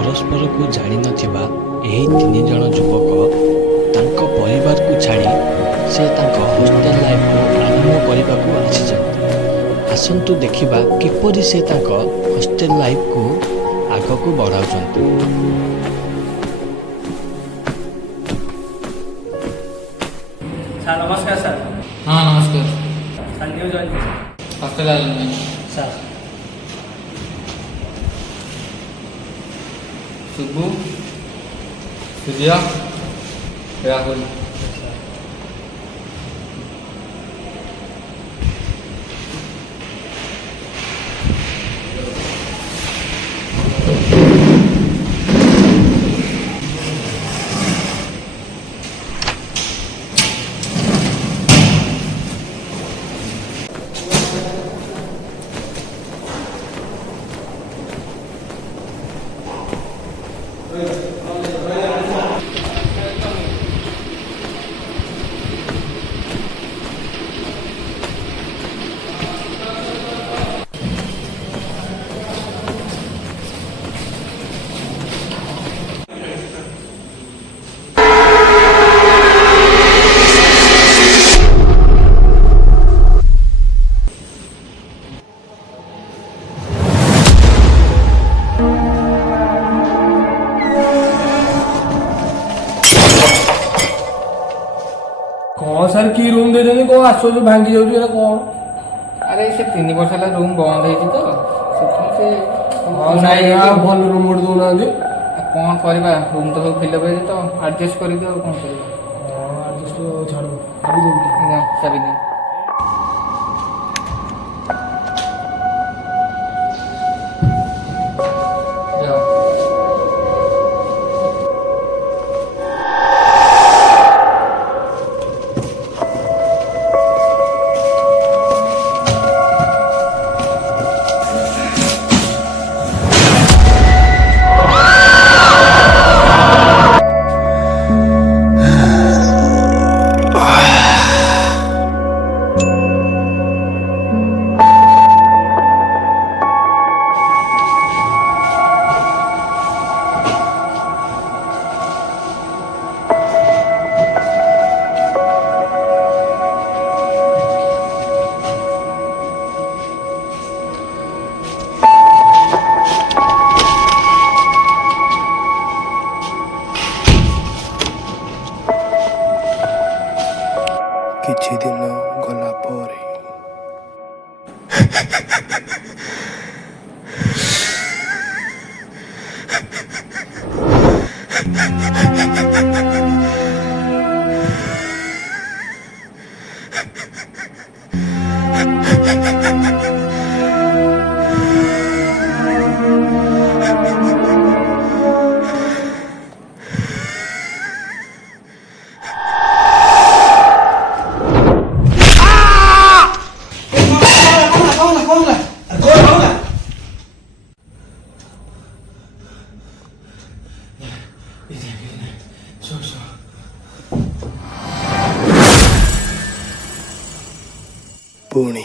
परस्परକୁ जानी नथिबा एही तीन जण युवक तांको परिवार को छाड़ी से तांको हॉस्टल लाइफ को आरंभ करने को आसीचंती। आसंतु देखिबा किपरि से तांको हॉस्टल लाइफ को आग को बढ़ाउचंती। सर नमस्कार सर। हाँ नमस्कार सर न्यू जॉइन हॉस्टल आइल सर। सुब्बू सूर्या राहुल कौन सर की रूम दे देने को आसो जो भांगी जाउची एरा कौन? अरे से 3 वर्ष है रूम बंद है तो से नहीं यार भल रूम मोड़ दो ना दे। कौन करबा रूम तो सब फिलअप है तो एडजस्ट कर दियो कौन करबा। हां एडजस्ट छाड़ो अभी दे ना चाबी दे जाओ। କିଛି ଦିନ ଗଲା ପରେ ପୁଣି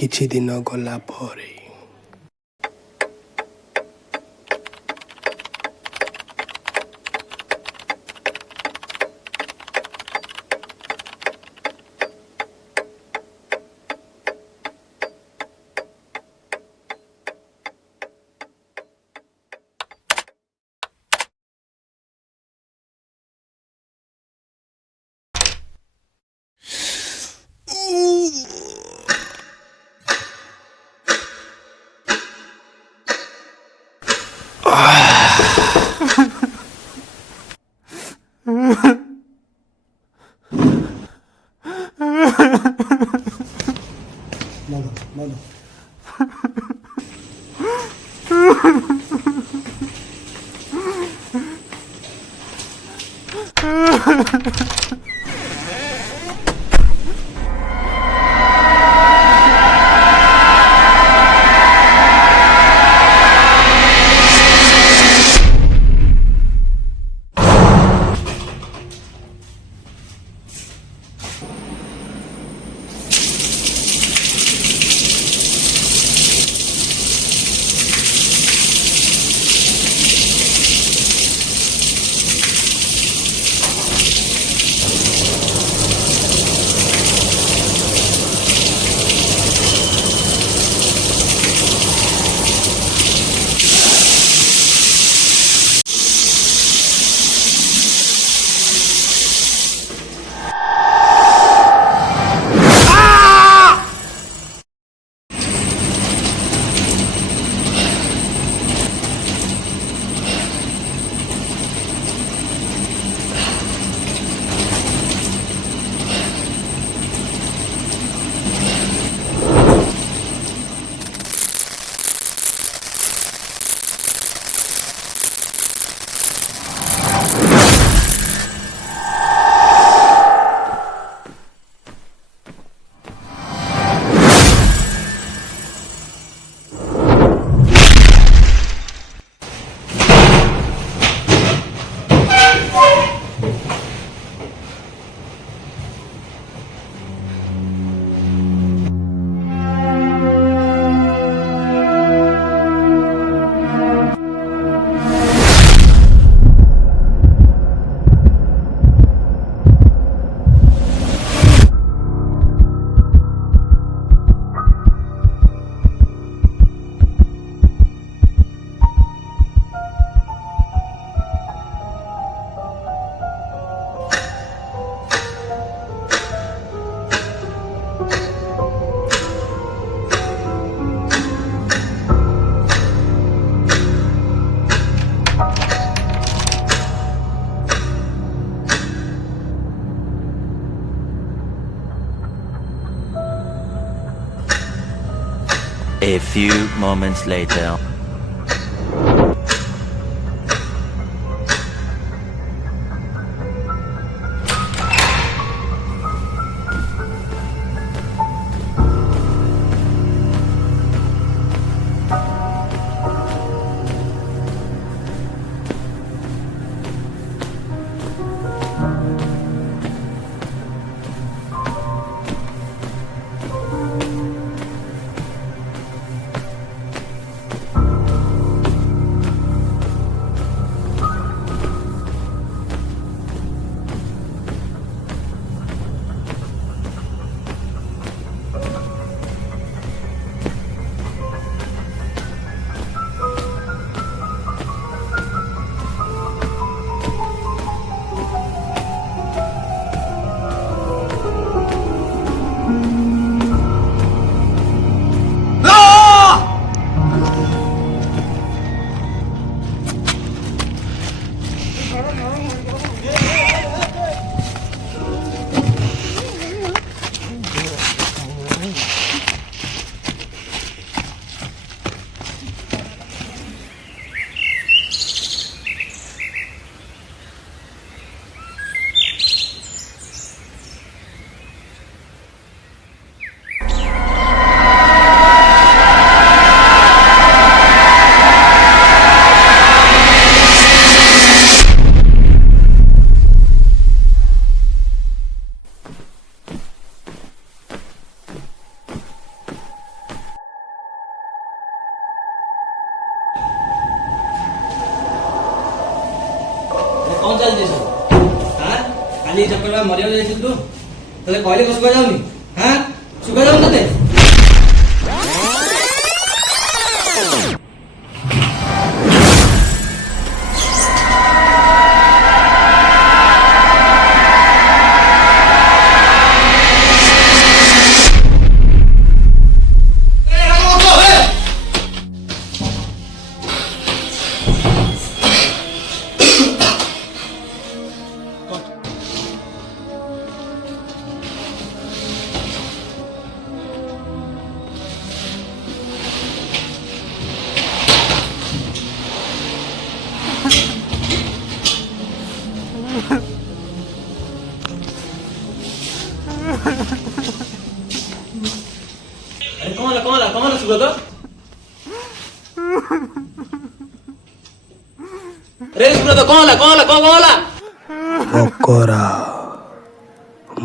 କିଛି ଦିନ ଗଲା ପରେ A few moments later. कौन चलती सब हाँ खाली चक्कर में मरिया जाइए तू तेरे कहले को सुबह जाऊनी हाँ सुबह जाऊन ते कौन है सुबह तो रे सुबह तो कौन ला ମକରା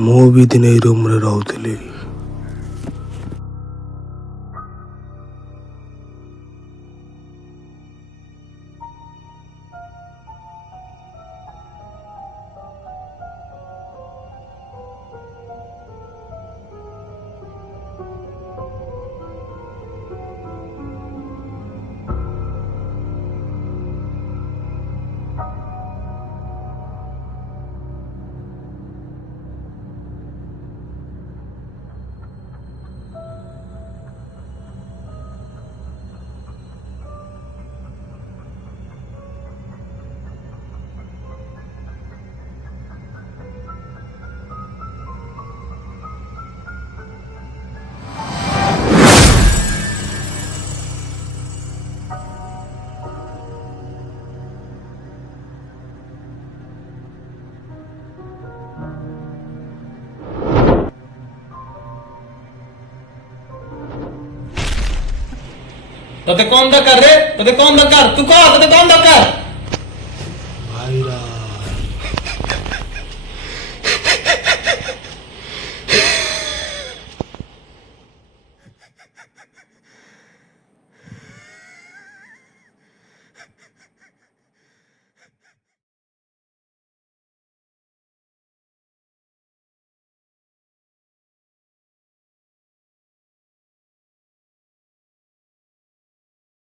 ମୁଁ ବି ଦିନେ ଏଇ ରୁମ୍ରେ ରହୁଥିଲି। तोते कौन दरकार रे तोते कौन दरकार तू कह तोते कौन दरकार